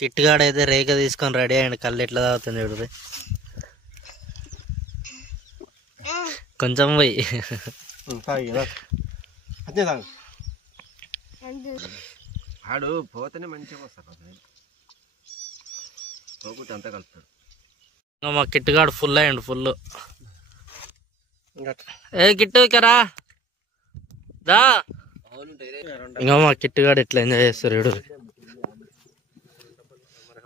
కిట్టుగాడైతే రేఖ తీసుకొని రెడీ అయ్యండి. కళ్ళు ఎట్లా తాగుతుంది చూడు. కొంచెం పోయి ఆడు పోతేనే మంచిగా వస్తాడు, పోకుంటే అంతా కలుపుతాడు. మా కిట్టుగాడు ఫుల్ అయ్యండి, ఫుల్. ఏ కిట్టు ఇకరా దా. ఇంకా మా కిట్టుగాడు ఎట్లా ఎంజాయ్ చేస్తారు చూడు.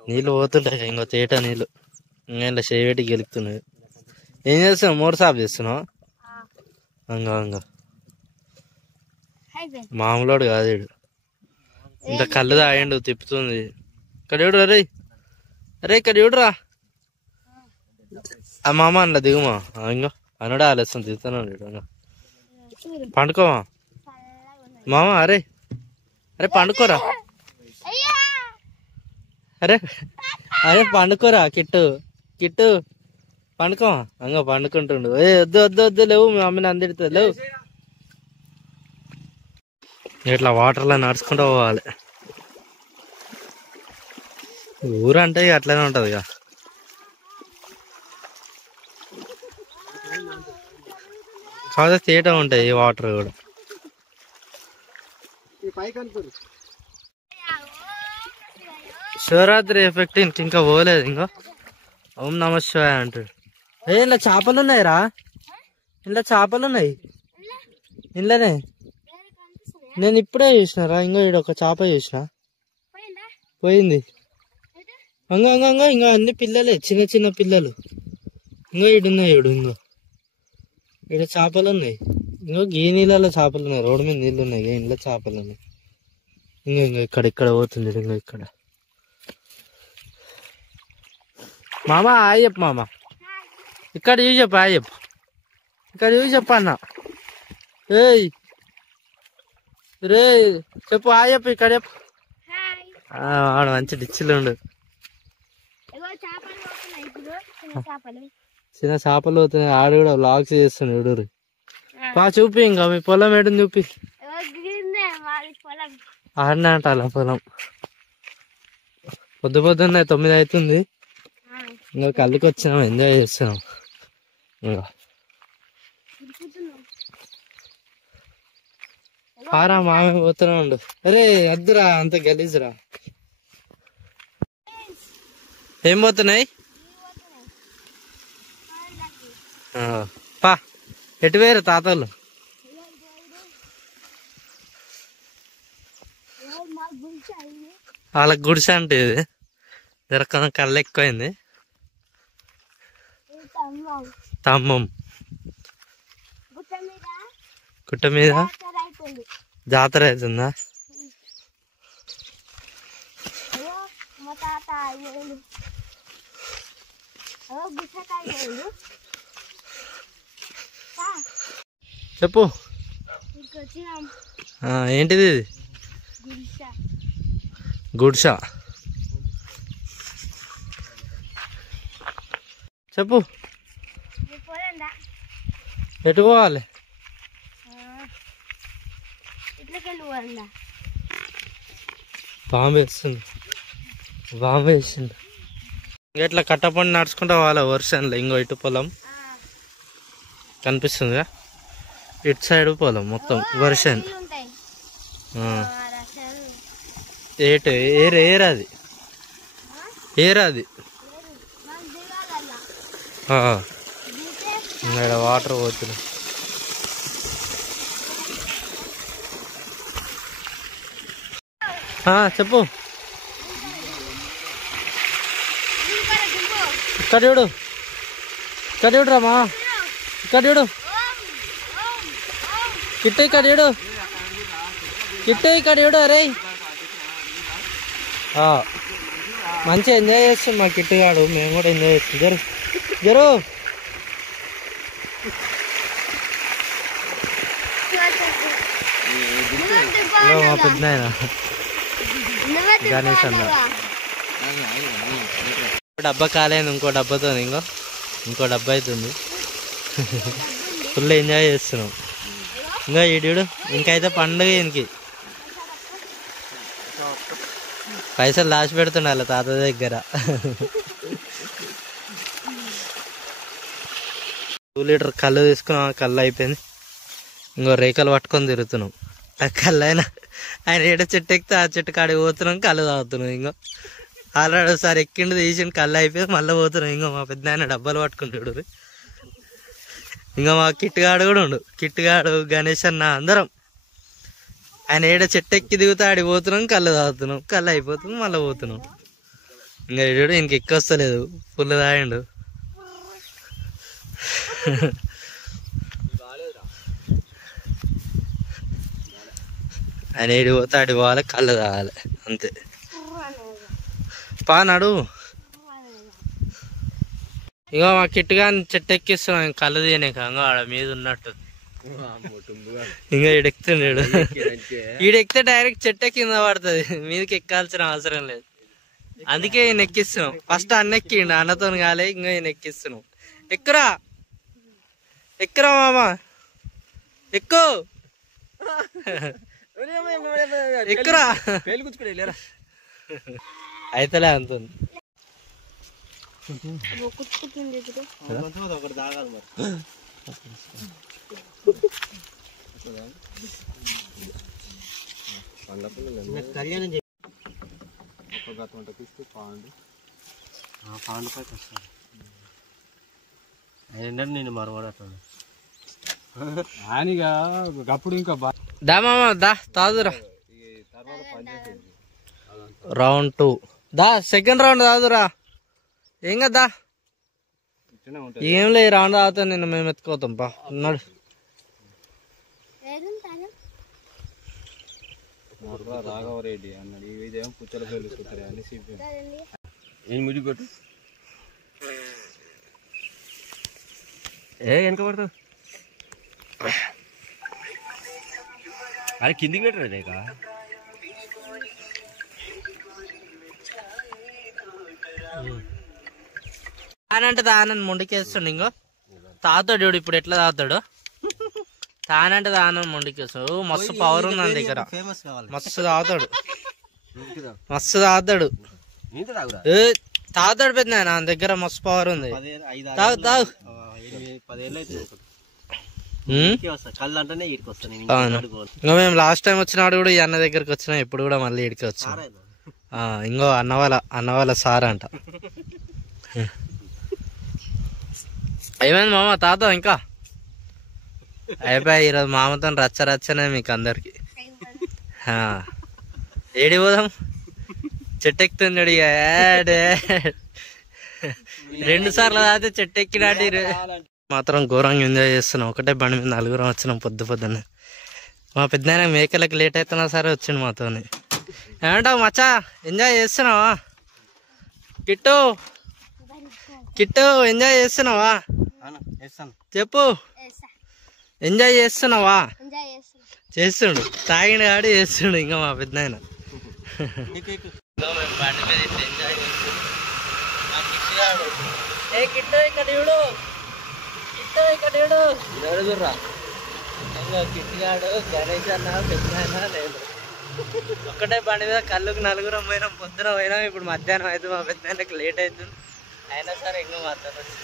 నీళ్ళు పోతుంటాయి, ఇంకో తేట నీళ్ళు. ఇంకా ఇలా చేవేటి గెలుపుతున్నాయి. ఏం చేస్తున్నావు? మోటార్ సాఫ్ చేస్తున్నావు? అంగా అంగా మామూలుడు కాదు వీడు. ఇంత కళ్ళు తాగండు, తిప్పుతుంది. ఇక్కడ చూడు అరే, అరే ఇక్కడ చూడురా. ఆ మామ అందులో దిగుమా. ఇంకో అనుడే ఆలస్యం తీస్తున్నాడు వీడు. పండుకోమా మామ. అరే అరే పండుకోరా. అరే అరే పండుకోరా కిట్టు, కిట్టు పండుకోమా. అంగ పండుకుంటుండు. ఏ వద్దు వద్దు వద్దు, లేవు మీ మమ్మీని అందిడుతుంది, లేవు. ఇట్లా వాటర్లో నడుచుకుంటూ పోవాలి. ఊరంటే అట్లనే ఉంటది ఇక. కాకపోతే తేట ఉంటాయి ఈ వాటర్ కూడా. శివరాత్రి ఎఫెక్ట్ ఇంకా పోలేదు. ఇంకా ఓం నమ శివాయ అంటాడు. ఏ ఇలా చేపలు ఉన్నాయి రా, ఇలా చేపలు ఉన్నాయి ఇంట్లోనే. నేను ఇప్పుడే చూసినారా. ఇంకో ఈడ ఒక చేప చూసిన, పోయింది. అంగా అంగా అంగా ఇంకా అన్ని పిల్లలే, చిన్న చిన్న పిల్లలు. ఇంకో ఈడున్నాయి, ఇంకో ఈడ చేపలు ఉన్నాయి. ఇంకో గీ నీళ్ళలో చేపలు ఉన్నాయి, రోడ్డు మీద నీళ్ళు ఉన్నాయి, ఇంట్లో చేపలు ఉన్నాయి. ఇంకా ఇంకా ఇక్కడ పోతుంది. ఇంకో ఇక్కడ మామ హాయ్ చెప్పు మామ. ఇక్కడ చూసి చెప్పు హాయ్ చెప్పు, ఇక్కడ చూసి చెప్పు అన్న. ఏయ్ రే చెప్పు హాయ్ చెప్పు, ఇక్కడ చెప్పు. ఆడు మంచి డిచ్చిలు ఉండు. చిన్న చేపలు అవుతున్నాయి. ఆడు కూడా వ్లాగ్స్ చేస్తున్నాడు. బా చూపి, ఇంకా మీ పొలం ఏడుంది చూపి. ఆడనే అంటాల పొలం. పొద్దు పొద్దున్న 9 అవుతుంది. ఇంకా కళ్ళకి వచ్చినాం, ఎంజాయ్ చేస్తున్నాం. ఇంకా పారా మామే పోతున్నా ఉండు. అరే అద్దురా, అంత గలీజురా. ఏం పోతున్నాయి? పా ఎటు వేరు తాతలు. వాళ్ళకి గుడిసె అంటే ఇది జరక కళ్ళు ఎక్కువైంది. తమ్మం గుట్ట మీద జాతర అవుతుందా? చెప్పు. ఏంటిది ఇది? గుడిసా. చెప్పు. ఎటు పోవాలి? బాంబు వేస్తుంది, బాంబు వేస్తుంది. ఇట్లా కట్టపండి నడుచుకుంటా పోవాలి వర్షంలో. ఇంకో ఇటు పొలం కనిపిస్తుందిగా, ఇటు సైడ్ పొలం మొత్తం వర్షం. ఏటు ఏరాది, ఏరాది. ఇక్కడ వాటర్ పోతున్నాయి. చెప్పు. ఇక్కడ చూడు, ఇక్కడ చూడురామా, ఇక్కడ చూడు. కిట్టు ఇక్కడ చూడు, కిట్టు ఇక్కడ చూడు. అరే మంచిగా ఎంజాయ్ చేస్తుంది మా కిట్టుగాడు. మేము కూడా ఎంజాయ్ చేస్తాం. జరు జరు. మా పెద్ద గణేష్ అన్న డబ్బా కాలేదు, ఇంకో డబ్బాతో ఇంకో డబ్బా అవుతుంది. ఫుల్ ఎంజాయ్ చేస్తున్నాం. ఇంకా ఈడు ఇంకైతే పండుగ ఈయనకి. పైసలు దాచి పెడుతుండాలి తాత దగ్గర. 2 లీటర్ కళ్ళు తీసుకున్నాం, కళ్ళు అయిపోయింది. ఇంకో రేఖలు పట్టుకొని తిరుగుతున్నాం. ఆ కళ్ళు ఆయన ఏడ చెట్టు ఎక్కితే ఆ చెట్టు కాడికి పోతున్నాం, కళ్ళు తాగుతున్నాం. ఇంకో ఆల్రెడీ ఒకసారి ఎక్కిండు తీసిండు, కళ్ళు అయిపోయింది, మళ్ళీ పోతున్నాం. ఇంకో మా పెద్ద ఆయన డబ్బాలు పట్టుకుంటాడు. ఇంకా మా కిట్టుగాడు కూడా ఉండు, కిట్టుగాడు గణేష్ అన్న అందరం ఆయన ఏడ చెట్టు ఎక్కి దిగుతా ఆడికి పోతున్నాం, కళ్ళు తాగుతున్నాం, కళ్ళు అయిపోతుంది, మళ్ళీ పోతున్నాం. ఇంకా ఏడు ఇంక ఎక్కొస్తలేదు, ఫుల్ తాగిండు. ఆయన ఏడి పోతే ఆడి పోవాలి, కళ్ళు తాగాలి, అంతే. పానాడు ఇగో మా కిట్టుగా చెట్టు ఎక్కిస్తున్నాం, కళ్ళు తీయలేక. ఆడ మీద ఉన్నట్టు ఇంకా ఈడెక్కుతున్నాడు. ఈడెక్కితే డైరెక్ట్ చెట్టు కింద పడుతుంది, మీదకి ఎక్కాల్సిన అవసరం లేదు. అందుకే ఈయన ఎక్కిస్తున్నాం. ఫస్ట్ అన్న ఎక్కిండు, అన్నతో కాలే, ఇంకా ఈయన ఎక్కిస్తున్నాం. ఎక్కురా ఎక్కురా మామ, ఎక్కు ఎక్కురా. అయితలే అంత కళ్యాణం పాండు పైకి వస్తాను. ఏంటంటే నేను మరవడట ఆయనగా అప్పుడు ఇంకా దా మామ దా తాదురా. రౌండ్ 2 దా, సెకండ్ రౌండ్ తాదురా. ఏం కదా ఏం లేదు, రౌండ్ తాగుతా నిన్న మేము ఎత్తుకోతాం. పా ఉన్నాడు రాఘవరెడ్డి అన్నాడు. ఇదేమో పుచ్చల పేర్లు అని ఏం ముడి కొట్టు వెనక పడతావు. అది కిందికి పెట్టరు లేక తానంటే తానని మొండికేస్తుండు. ఇంకో తాతాడు చూడు ఇప్పుడు ఎట్లా తాతాడు. తానంటే తానని మొండికేస్తాడు. మస్తు పవర్ ఉంది నా దగ్గర, మస్తు తాగుతాడు, మస్తు తాగుతాడు. తాగుతాడు పెద్ద నా దగ్గర, మస్తు పవర్ ఉంది. తాగు తాగు. ఇంకా మేము లాస్ట్ టైం వచ్చినాడు కూడా ఈ అన్న దగ్గరకు వచ్చినా, ఇప్పుడు కూడా మళ్ళీ ఇడికి వచ్చాం. ఇంకో అన్న వాళ్ళ సార్ అంట. ఏమైంది మామ తాత? ఇంకా అయిపోయి ఈరోజు మామతో రచ్చనే మీకు అందరికి. ఏడి పోదాం? చెట్టు ఎక్కుతున్నాడు ఇక. 2 సార్లు తాగితే చెట్టు ఎక్కినాటి మాత్రం ఘోరంగా ఎంజాయ్ చేస్తున్నాం. ఒకటే బండి మీద 4 వచ్చినాం పొద్దున్న. మా పెద్ద మేకలకి లేట్ అవుతున్నా సరే వచ్చిండు మాతో. ఏమంటావు మచ్చా, ఎంజాయ్ చేస్తున్నావా? కిట్టు కిట్టు ఎంజాయ్ చేస్తున్నావా? చెప్పు, ఎంజాయ్ చేస్తున్నావా? చేస్తుండు, తాగిన కాడు చేస్తుండు. ఇంకా మా పెద్ద బండి మీద ఎంజాయ్ చేస్తుండు. కిట్టు ఇక్కడ చూడు, కిట్టు ఇక్కడ చూడు. నడుదుర్రా ఇంకా కిట్టుగాడు, గణేష్ అన్న, పెద్ద లేదు. ఒక్కటే బండి మీద కళ్ళుకు 4 పోయినాం. పొద్దున పోయినాం, ఇప్పుడు మధ్యాహ్నం అయితే మా పెద్దకి లేట్ అవుతుంది. అయినా సరే ఇంకా మాట్లాడచ్చు.